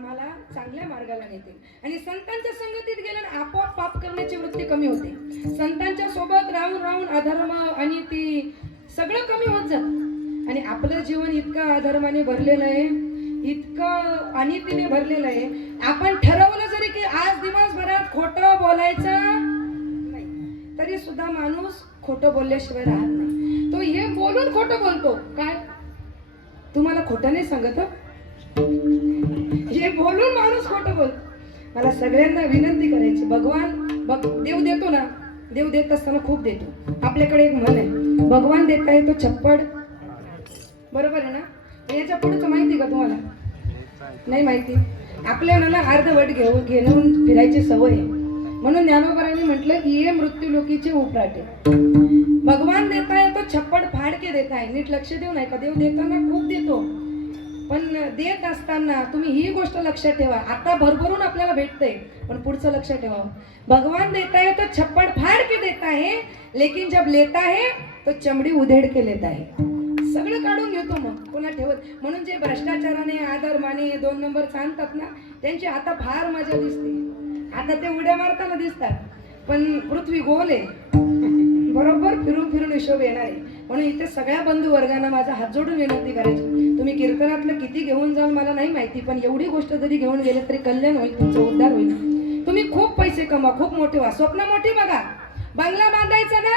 आम्हाला चांगल्या मार्गाला नेते आणि संतांच्या संगतीत गेल्यावर आपोआप पाप करण्याची वृत्ती कमी होते. संतांच्या सोबत राहून राहून अधर्म आणि ती सगळं कमी होत जात. आणि आपलं जीवन इतकं अधर्माने भरलेलं आहे इतकं अनितीने भरलेलं आहे. आपण ठरवलं जरी की आज दिवसभरात खोटं बोलायचं नाही. तरी सुद्धा माणूस खोटं बोलल्याशिवाय राहत नाही. तो हे बोलून खोटं बोलतो. काय? तुम्हाला खोटं नाही सांगत हे बोलून माणूस खोटं बोल. मला सगळ्यांना विनंती करायची भगवान बघ देव देतो ना देव देत असताना खूप देतो. आपल्याकडे एक म्हण आहे भगवान देत आहे तो छप्पड. बरोबर आहे ना? याच्या पुढचं माहिती का तुम्हाला? नाही माहिती. आपल्याला ना अर्धवट घेऊ घेऊन फिरायची सवय आहे. म्हणून ज्ञानोबरांनी म्हटलं ये मृत्यू लोकीचे उपराटे. भगवान देत आहे तो छप्पड फाडके देत आहे नीट लक्ष देऊ नये का देव देताना खूप देतो. पण देत असताना तुम्ही ही गोष्ट लक्षात ठेवा. आता भरभरून आपल्याला भेटतंय पण पुढचं लक्षात ठेवा. भगवान देता है तो छप्पड फाड़ के देता है लेकिन जब लेता है तो चमडी उधेड के लेता है सगळं काढून घेतो मग पुन्हा ठेवत. म्हणून जे भ्रष्टाचाराने आदरमाने दोन नंबर सांगतात ना त्यांची आता फार मजा दिसते. आता ते उड्या मारताना दिसतात. पण पृथ्वी गोल आहे. बरोबर फिरून फिरून हिशोब येणार आहे. म्हणून इथे सगळ्या बंधू वर्गांना माझा हात जोडून विनंती करायची. तुम्ही कीर्तनातलं किती घेऊन जाऊन मला नाही माहिती पण एवढी गोष्ट जरी घेऊन गेले तरी कल्याण होईल तुमचं उद्धार होईल. तुम्ही खूप पैसे कमा खूप मोठे व्हा. स्वप्न मोठी बघा. बंगला बांधायचा ना?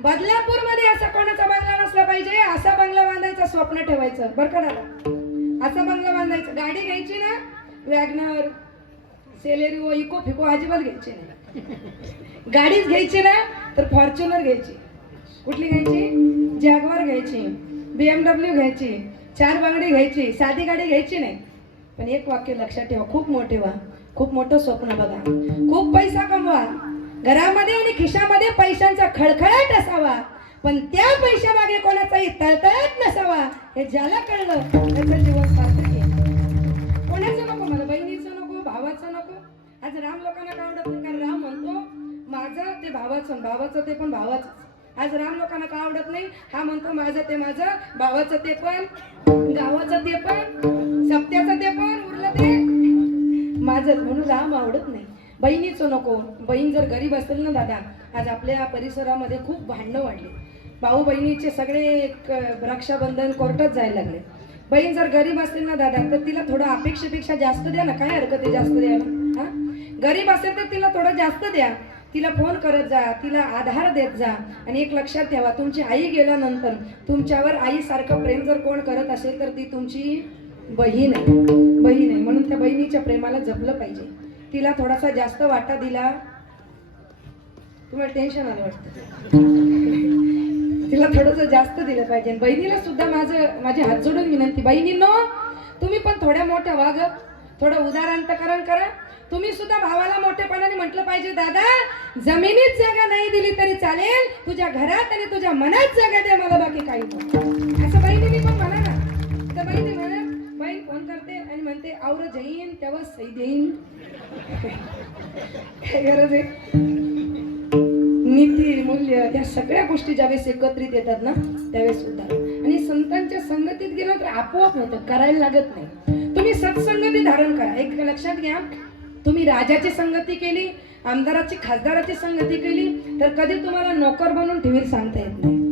बदलापूरमध्ये असा कोणाचा बंगला नसला पाहिजे असा बंगला बांधायचा स्वप्न ठेवायचं. बरं का दादा? असा बंगला बांधायचा. गाडी घ्यायची ना? वॅगनर सेलेरिओ इको फिको अजिबात घ्यायची नाही. गाडीच घ्यायची ना तर फॉर्च्युनर घ्यायची. कुठली घ्यायची? जॅगवार घ्यायची. बीएमडब्ल्यू घ्यायची. चार बांगडी घ्यायची साधी गाडी घ्यायची नाही. पण एक वाक्य लक्षात ठेवा खूप मोठे व्हा. खूप मोठं स्वप्न बघा. खूप पैसा कमवा. घरामध्ये आणि खिशामध्ये पैशांचा खळखळाट असावा. पण त्या पैशामागे कोणाचाही तळतळत नसावा हे ज्याला कळलं त्याचं जीवन सार्थक आहे. कोणाचं नको? मला बहिणीचं नको भावाचं नको. आज राम लोकांना काय आवडत नाही? कारण राम म्हणतो माझं ते भावाचं भावाचं ते पण भावाचं आज राम लोकांना का आवडत नाही? हा म्हणतो माझं ते माझं भावाचं ते पण गावाचं ते पण सप्त्याचं ते पण उरलं ते. माझं म्हणून राम आवडत नाही. बहिणीचं नको. बहीण जर गरीब असेल ना दादा आज आपल्या परिसरामध्ये खूप भांडणं वाढली. भाऊ बहिणीचे सगळे एक रक्षाबंधन कोर्टात जायला लागले. बहीण जर गरीब असेल ना दादा तर तिला थोडं अपेक्षेपेक्षा जास्त द्या ना. काय हरकत आहे जास्त द्यायला? हा? गरीब असेल तर तिला थोडं जास्त द्या. तिला फोन करत जा तिला आधार देत जा आणि एक लक्षात ठेवा तुमची आई गेल्यानंतर तुमच्यावर आईसारखं प्रेम जर कोण करत असेल तर ती तुमची बहीण आहे. बहीण आहे. म्हणून त्या बहिणीच्या प्रेमाला जपलं पाहिजे. तिला थोडासा जास्त वाटा दिला तुम्हाला टेन्शन आलं वाटतं? तिला थोडंसं जास्त दिलं पाहिजे. बहिणीला सुद्धा माझं माझी हात जोडून विनंती. बहिणींनो तुम्ही पण थोड्या मोठ्या वाग थोडं उदाहरणकरण करा. तुम्ही सुद्धा भावाला मोठेपणाने म्हटलं पाहिजे दादा जमिनीत जागा नाही दिली तरी चालेल तुझ्या घरात आणि तुझ्या मनात जागा द्या मला बाकी काही असं बहिणीने पण म्हणा ना. तर बहिणी म्हणत बहीण फोन करते आणि म्हणते आवर जाईन तेव्हा सई देईन काय गरज आहे? नीती मूल्य या सगळ्या गोष्टी ज्यावेळेस एकत्रित येतात ना त्यावेळेस उद्धार आणि संतांच्या संगतीत गेलं तर आपोआप होतं करायला लागत नाही. तुम्ही सत्संगती धारण करा. एक लक्षात घ्या तुम्ही राजाची संगती केली आमदाराची खासदाराची संगती केली तर कधी तुम्हाला नोकर बनवून ठेवील सांगता येत नाही.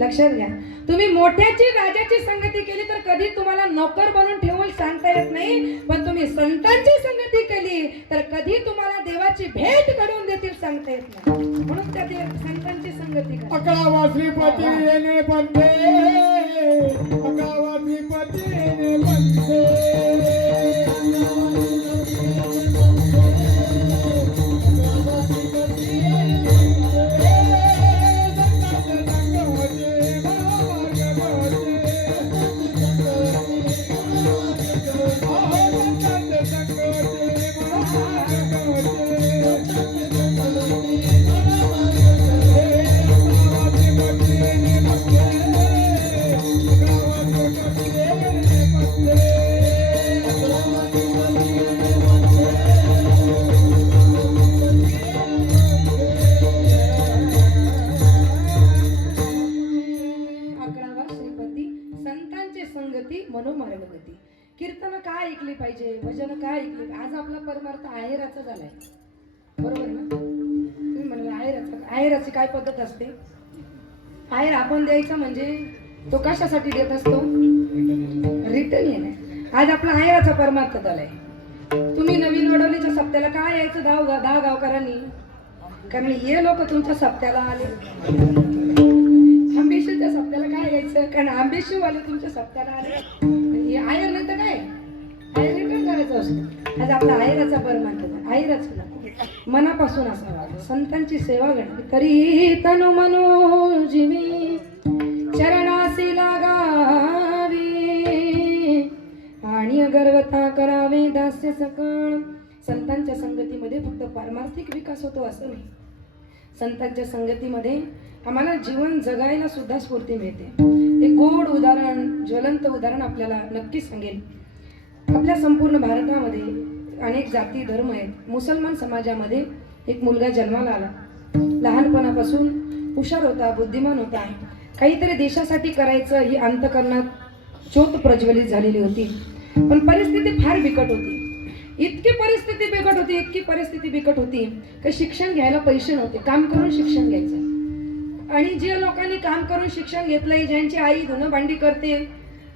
लक्षात घ्या. तुम्ही मोठ्याची राजाची संगती केली तर कधी तुम्हाला नोकर बनवून ठेवून सांगता येत नाही. पण तुम्ही संतांची संगती केली तर कधी तुम्हाला देवाची भेट घडवून देतील सांगता येत नाही. म्हणून त्या संतांची संगती करा. अकरावा श्रीपती येणे पंथे अकरावा श्रीपती येणे काय ऐकली पाहिजे? भजन काय ऐकली आज आपला परमार्थ आहेराचा झालाय. बरोबर ना? तुम्ही म्हणाले आहेराचा आहेराची काय पद्धत असते? आहेर आपण द्यायचा म्हणजे तो कशासाठी देत असतो? रिटर्न येणे आज आपला आहेराचा परमार्थ झालाय. तुम्ही नवीन वडवलीच्या सप्त्याला काय यायचं? दहा गा- दहा गावकरांनी कारण हे लोक तुमच्या सप्त्याला आले. आंबेशीच्या सप्त्याला काय यायचं? कारण आंबेशीवाले तुमच्या सप्त्याला आले. असतो आज आपला आईराचा बर मानतात आईराच मनापासून असावा संतांची सेवा घडली. तरी तनु मनो जीवी चरणासी लागावी. आणि गर्वता करावे. दास्य सकळ. संतांच्या संगतीमध्ये फक्त पारमार्थिक विकास होतो असं नाही. संतांच्या संगतीमध्ये आम्हाला जीवन जगायला सुद्धा स्फूर्ती मिळते. एक गोड उदाहरण ज्वलंत उदाहरण आपल्याला नक्कीच सांगेल आपल्या संपूर्ण भारतामध्ये अनेक जाती धर्म आहेत. मुसलमान समाजामध्ये एक मुलगा जन्माला आला. लहानपणापासून हुशार होता बुद्धिमान होता. काहीतरी देशासाठी करायचं ही अंतकरणात ज्योत प्रज्वलित झालेली होती. पण परिस्थिती फार बिकट होती. इतकी परिस्थिती बिकट होती इतकी परिस्थिती बिकट होती की शिक्षण घ्यायला पैसे नव्हते. काम करून शिक्षण घ्यायचं. आणि जे लोकांनी काम करून शिक्षण घेतलंय ज्यांची आई धुणं भांडी करते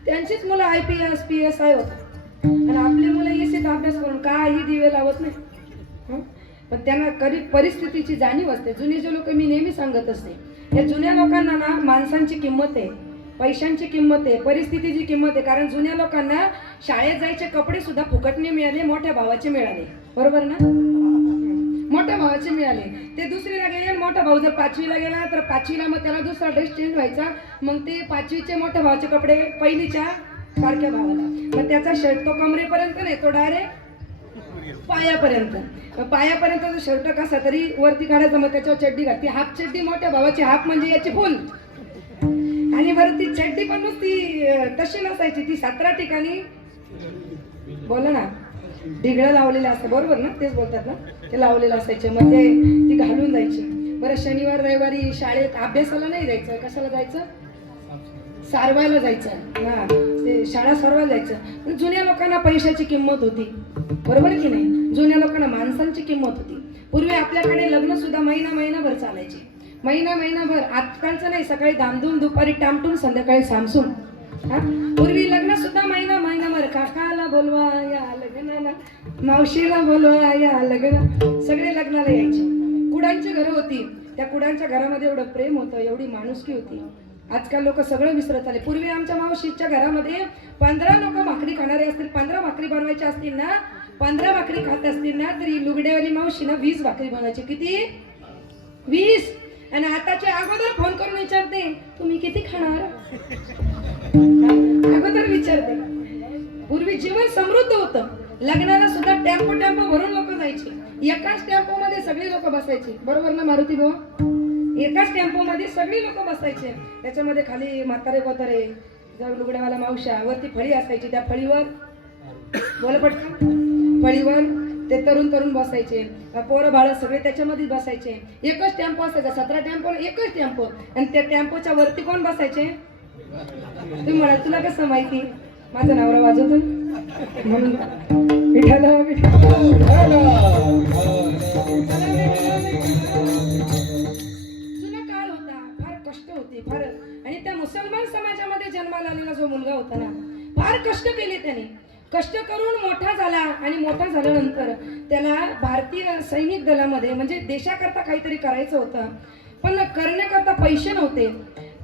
त्यांचीच मुलं I P S P S I होतात. मुलं अभ्यास करून काही दिवे लावत नाही? पण त्यांना कधी परिस्थितीची जाणीव असते. जुने जे लोक मी नेहमी सांगत असते या जुन्या लोकांना ना माणसांची किंमत आहे पैशांची किंमत आहे परिस्थितीची किंमत आहे. कारण जुन्या लोकांना शाळेत जायचे कपडे सुद्धा फुकटने मिळाले मोठ्या भावाचे मिळाले. बरोबर ना? मोठ्या भावाचे मिळाले. ते दुसरीला गेले मोठा भाऊ जर पाचवीला गेला तर पाचवीला मग त्याला दुसरा ड्रेस चेंज व्हायचा. मग ते पाचवीचे मोठ्या भावाचे कपडे पहिलीच्या सारख्या भावाला. मग त्याचा शर्ट तो कमरेपर्यंत नाही तो डायरेक्ट पायापर्यंत. पायापर्यंत जो शर्ट कसा तरी वरती काढायचा मग त्याच्यावर चड्डी घालते हाफ चड्डी मोठ्या भावाची हाफ म्हणजे याची फुल आणि बरं ती चड्डी पण ती तशी नसायची. ती सतरा ठिकाणी बोला ना ढिगळं लावलेलं असतं. बरोबर ना? तेच बोलतात ना? ते लावलेलं असायचे. मग ते ती घालून जायची. बरं शनिवार रविवारी शाळेत अभ्यासाला नाही जायचं? कशाला जायचं? सारवायला जायचं. हा. ते शाळा सर्वात जायचं. पण जुन्या लोकांना पैशाची किंमत होती. बरोबर की नाही? जुन्या लोकांना माणसांची किंमत होती. पूर्वी आपल्याकडे लग्न सुद्धा महिना महिनाभर चालायचे. महिना महिनाभर आजकालचं नाही सकाळी दामधून दुपारी टामटून संध्याकाळी सामसून हा? पूर्वी लग्न सुद्धा महिना महिनाभर काकाला बोलवा या लग्नाला मावशीला बोलवा या लग्न सगळे लग्नाला यायचे. कुडांची घरं होती. त्या कुडांच्या घरामध्ये एवढं प्रेम होतं एवढी माणुसकी होती. आजकाल लोक सगळं विसरत आले. पूर्वी आमच्या मावशीच्या घरामध्ये पंधरा लोक भाकरी खाणारे असतील पंधरा भाकरी बनवायच्या असतील ना पंधरा भाकरी खात असतील ना तरी लुगड्यावाली मावशी ना वीस भाकरी बनवायची. किती? वीस. आणि आताचे अगोदर फोन करून विचारते तुम्ही किती खाणार? अगोदर विचारते. पूर्वी जीवन समृद्ध होतं. लग्नाला सुद्धा टेम्पो टेम्पो भरून लोक जायचे. एकाच टेम्पो मध्ये सगळी लोक बसायची. बरोबर ना मारुती भाऊ? एकाच टेम्पो मध्ये सगळी लोक बसायचे. त्याच्यामध्ये खाली म्हातारे कोतारे जर लुगड्यावाला मावशा वरती फळी असायची त्या फळीवर बोल पटकन फळीवर ते तरुण तरुण बसायचे. पोरं बाळ सगळे त्याच्यामध्ये बसायचे. एकच टेम्पो असायचा सतरा टेम्पो एकच टेम्पो. आणि त्या टेम्पोच्या वरती कोण बसायचे? तुम्ही म्हणाल तुला कसं माहिती? माझं नवरा वाजवतो. म्हणून विठाला आणि त्या मुसलमान समाजामध्ये जन्माला आलेला जो मुलगा होता ना फार कष्ट केले त्याने. कष्ट करून मोठा झाला आणि मोठा झाल्यानंतर त्याला भारतीय सैनिक दलामध्ये म्हणजे देशाकरता काहीतरी करायचं होतं पण करण्याकरता पैसे नव्हते.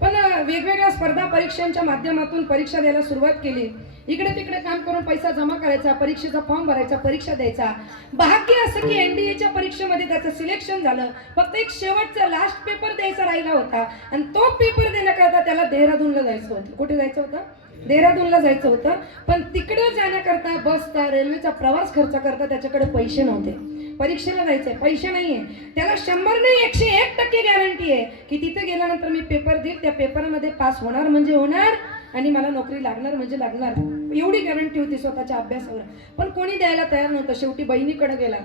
पण वेगवेगळ्या स्पर्धा परीक्षांच्या माध्यमातून परीक्षा द्यायला सुरुवात केली. इकडे तिकडे काम करून पैसा जमा करायचा परीक्षेचा फॉर्म भरायचा परीक्षा द्यायचा. भाग्य असं की एनडीएच्या परीक्षेमध्ये त्याचं सिलेक्शन झालं. फक्त एक शेवटचा लास्ट पेपर द्यायचा राहिला होता. आणि तो पेपर देण्याकरता त्याला देहरादूनला जायचं होतं. कुठे जायचं होतं? देहरादूनला जायचं होतं. पण तिकडे जाण्याकरता बसचा रेल्वेचा प्रवास खर्च करता त्याच्याकडे पैसे नव्हते. परीक्षेला जायचंय. पैसे नाहीये. त्याला शंभर नाही एकशे एक टक्के गॅरंटी आहे की तिथे गेल्यानंतर मी पेपर देईल. त्या पेपरमध्ये पास होणार म्हणजे होणार आणि मला नोकरी लागणार म्हणजे लागणार. एवढी गॅरंटी होती स्वतःच्या अभ्यासावर. पण कोणी द्यायला तयार नव्हतं. शेवटी बहिणीकडे गेला.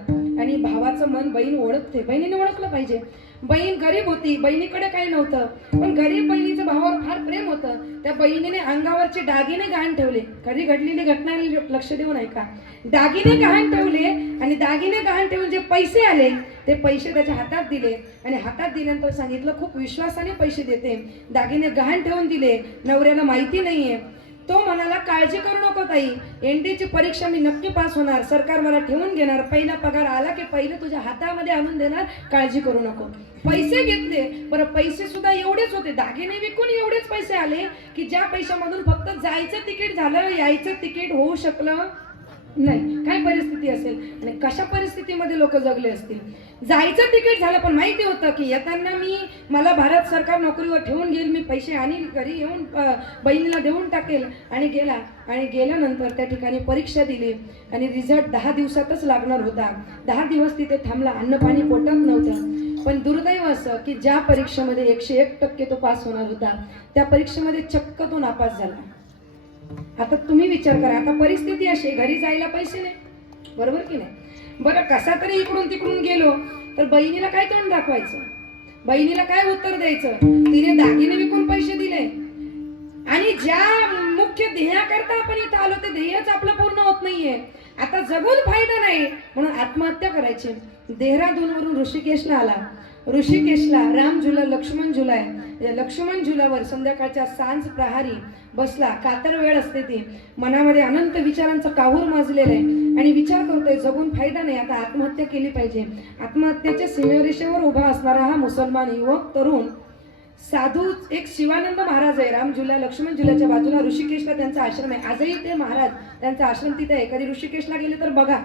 आणि भावाचं मन बहीण ओळखते. बहिणीने ओळखलं पाहिजे. बहीण गरीब होती. बहिणीकडे काही नव्हतं. पण गरीब बहिणीचं भावावर फार प्रेम होतं. त्या बहिणीने अंगावरचे दागिने गहाण ठेवले. कधी घडलेली घटना लक्ष देऊन ऐका. दागिने गहाण ठेवले आणि दागिने गहाण ठेवून जे पैसे आले ते पैसे त्याच्या हातात दिले. आणि हातात दिल्यानंतर सांगितलं खूप विश्वासाने पैसे देते. दागिने गहाण ठेवून दिले. नवऱ्याला माहिती नाहीये. तो म्हणाला काळजी करू नको ताई. एनडीची परीक्षा मी नक्की पास होणार. सरकार मला ठेवून घेणार. पहिला पगार आला की पहिले तुझ्या हातामध्ये आणून देणार. काळजी करू नको. पैसे घेतले. बरं पैसे सुद्धा एवढेच होते. दागिने विकून एवढेच पैसे आले की ज्या पैशामधून फक्त जायचं तिकीट झालं यायचं तिकीट होऊ शकलं? नाही काय परिस्थिती असेल? आणि कशा परिस्थितीमध्ये लोक जगले असतील? जायचं तिकीट झालं पण माहिती होतं की येताना मी मला भारत सरकार नोकरीवर ठेवून घेईल मी पैसे आणि घरी येऊन बहिणीला देऊन टाकेल. आणि गेला आणि गेल्यानंतर त्या ठिकाणी परीक्षा दिली. आणि रिझल्ट दहा दिवसातच लागणार होता. दहा दिवस तिथे थांबला अन्नपाणी पोटत नव्हतं. पण दुर्दैव असं की ज्या परीक्षेमध्ये एकशे एक टक्के तो पास होणार होता त्या परीक्षेमध्ये चक्क तो नापास झाला. आता तुम्ही विचार करा आता परिस्थिती अशी घरी जायला पैसे नाही. बरोबर की नाही? बरं कसा तरी इकडून तिकडून गेलो तर बहिणीला काय तोंड दाखवायचं? बहिणीला काय उत्तर द्यायचं? तिने दागिने विकून पैसे दिले. आणि ज्या मुख्य ध्येयाकरता आपण इथं आलो ते ध्येयच आपलं पूर्ण होत नाहीये. आता जगून फायदा नाही म्हणून आत्महत्या करायची. देहरादून वरून ऋषिकेशला आला. ऋषिकेशला राम झुला लक्ष्मण झुलाय लक्ष्मण झुलावर संध्याकाळच्या सांज प्रहारी बसला. कातर वेळ असते ती. मनामध्ये अनंत विचारांचा काहूर माजलेला आहे. आणि विचार करतोय जगून फायदा नाही. आता आत्महत्या केली पाहिजे. आत्महत्येच्या सीमेरेषेवर उभा असणारा हा मुसलमान युवक तरुण साधू एक शिवानंद महाराज आहे. राम झुला लक्ष्मण झुलाच्या बाजूला ऋषिकेशला त्यांचा आश्रम आहे. आजही ते महाराज त्यांचा आश्रम तिथे आहे. कधी ऋषिकेशला गेले तर बघा.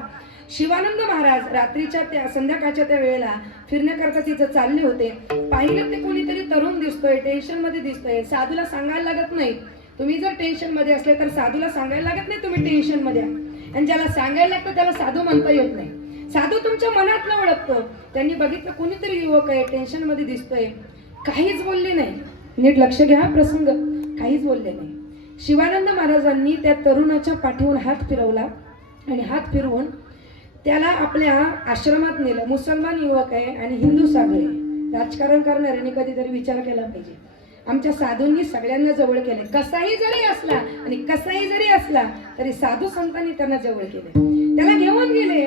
शिवानंद महाराज रात्रीच्या त्या संध्याकाळच्या त्या वेळेला फिरण्याकरता तिथं चालले होते. पाहिलं ते कोणीतरी तरुण दिसतोय टेन्शनमध्ये दिसतोय. साधूला सांगायला लागत नाही. तुम्ही जर टेन्शनमध्ये असले तर साधूला सांगायला लागत नाही तुम्ही टेन्शनमध्ये आणि ज्याला सांगायला लागतं त्याला साधू म्हणता येत नाही. साधू तुमच्या मनातलं ओळखतो. त्यांनी बघितलं कोणीतरी युवक आहे टेन्शनमध्ये दिसतोय. काहीच बोलले नाही. नीट लक्ष घ्या प्रसंग. काहीच बोलले नाही. शिवानंद महाराजांनी त्या तरुणाच्या पाठीवर हात फिरवला आणि हात फिरवून त्याला आपल्या आश्रमात नेलं. मुसलमान युवक आहे आणि हिंदू साधू आहे. राजकारण करणाऱ्याने कधीतरी विचार केला पाहिजे. आमच्या साधूंनी सगळ्यांना जवळ केले. कसाही जरी असला आणि कसाही जरी असला तरी साधू संतांनी त्यांना जवळ केले. त्याला घेऊन गेले.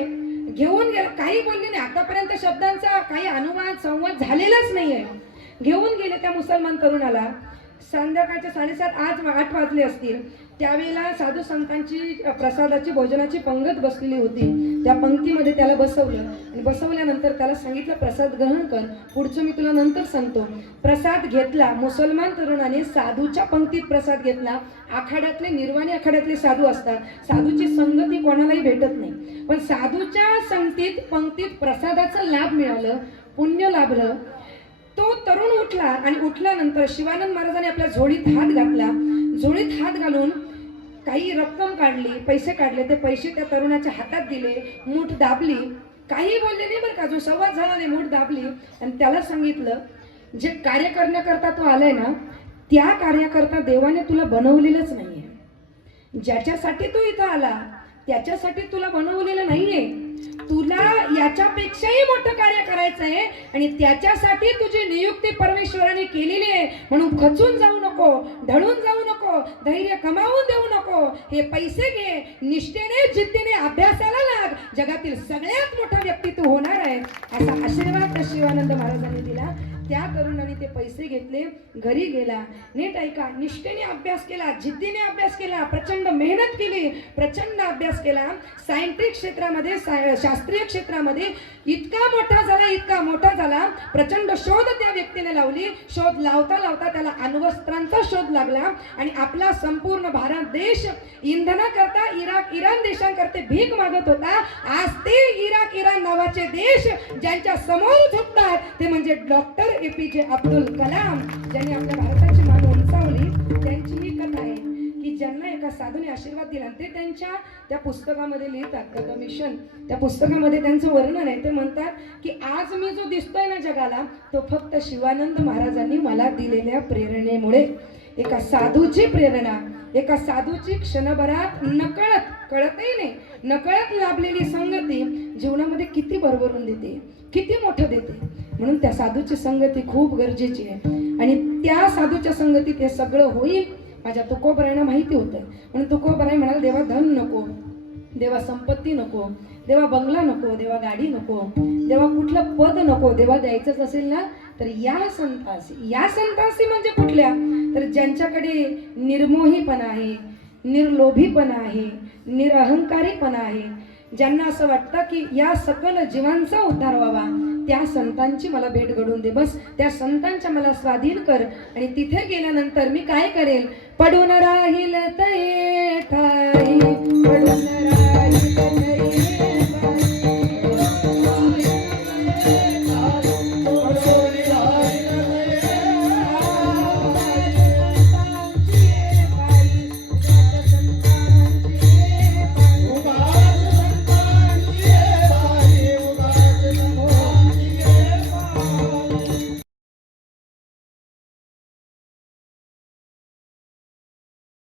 घेऊन गेले. काही बोलले नाही. आतापर्यंत शब्दांचा काही अनुवाद संवाद झालेलाच नाहीये. घेऊन गेले. त्या मुसलमान करून आला संध्याकाळच्या साडेसात आज आठ वाजले असतील. त्यावेळेला साधू संतांची प्रसादाची भोजनाची पंगत बसलेली होती. त्या पंक्तीमध्ये त्याला बसवलं. आणि बसवल्यानंतर त्याला सांगितलं प्रसाद ग्रहण कर. पुढचं मी तुला नंतर सांगतो. प्रसाद घेतला. मुसलमान तरुणाने साधूच्या पंक्तीत प्रसाद घेतला. आखाड्यातले निर्वाणी आखाड्यातले साधू असतात. साधूची संगती कोणालाही भेटत नाही. पण साधूच्या संगतीत पंक्तीत प्रसादाचा लाभ मिळालं पुण्य लाभलं. तो तरुण उठला आणि उठल्यानंतर शिवानंद महाराजांनी आपल्या झोळीत हात घातला. झोळीत हात घालून काही रक्कम काढली पैसे काढले ते पैसे त्या तरुणाच्या हातात दिले मूठ दाबली. काही बोलले नाही बरं का जो संवाद झाला नाही मूठ दाबली. आणि त्याला सांगितलं जे कार्य करण्याकरता तो आलाय ना त्या कार्याकरता देवाने तुला बनवलेलंच नाहीये. ज्याच्यासाठी तो इथं आला त्याच्यासाठी तुला बनवलेलं नाहीये. तुला याच्यापेक्षाही मोठं कार्य करायचं आहे आणि त्याच्यासाठी तुझी नियुक्ती परमेश्वराने केलेली आहे. म्हणून खचून जाऊ नको ढळून जाऊ नको धैर्य कमावून देऊ नको. हे पैसे घे निष्ठेने जिद्दीने अभ्यासाला लाग. जगातील सगळ्यात मोठा व्यक्ती तू होणार आहे असा आशीर्वाद शिवानंद महाराजांनी दिला. त्या तरुणाने ते पैसे घेतले घरी गेला. नीट ऐका निष्ठेने अभ्यास केला जिद्दीने अभ्यास केला प्रचंड मेहनत केली प्रचंड अभ्यास केला. सायंटिफिक क्षेत्रामध्ये साय- शास्त्रीय क्षेत्रामध्ये इतका मोठा झाला इतका मोठा झाला प्रचंड शोध त्या व्यक्तीने लावली. शोध लावता लावता त्याला अण्वस्त्रांचा शोध लागला आणि आपला संपूर्ण भारत देश इंधनाकरता इराक इराण देशांकरते भीक मागत होता. आज ते इराक इराण नावाचे देश ज्यांच्या समोर झुकतात ते म्हणजे डॉक्टर ए पी जे अब्दुल कलाम ज्यांनी आपल्या भारताची मान उंचावली त्यांची ही कथा आहे की ज्यांना एका साधूने आशीर्वाद दिला ते त्यांच्या त्या पुस्तकामध्ये लिहितात द मिशन त्या पुस्तकामध्ये त्यांचं वर्णन आहे. ते म्हणतात की आज मी जो दिसतोय ना जगाला तो फक्त शिवानंद महाराजांनी मला दिलेल्या प्रेरणेमुळे. एका साधूची प्रेरणा एका साधूची क्षणभरात नकळत कळतही नाही नकळत लाभलेली संगती जीवनामध्ये किती भरभरून देते किती मोठं देते. म्हणून त्या साधूची संगती खूप गरजेची आहे. आणि त्या साधूच्या संगतीत हे सगळं होईल माझ्या तुकोबरायना माहिती होतं. म्हणून तुकोबराय म्हणाल देवा धन नको देवा संपत्ती नको देवा बंगला नको देवा गाडी नको देवा कुठलं पद नको देवा द्यायचंच असेल ना तर या संतासी या संतासी म्हणजे कुठल्या? तर ज्यांच्याकडे निर्मोहीपणा आहे निर्लोभीपणा आहे निरहंकारीपणा आहे ज्यांना असं वाटतं की या सकल जीवांचा उद्धार व्हावा त्या संतांची मला भेट घडून दे. बस त्या संतांच्या मला स्वाधीन कर. आणि तिथे गेल्यानंतर मी काय करेल? पडून राहील तये ठाई पडून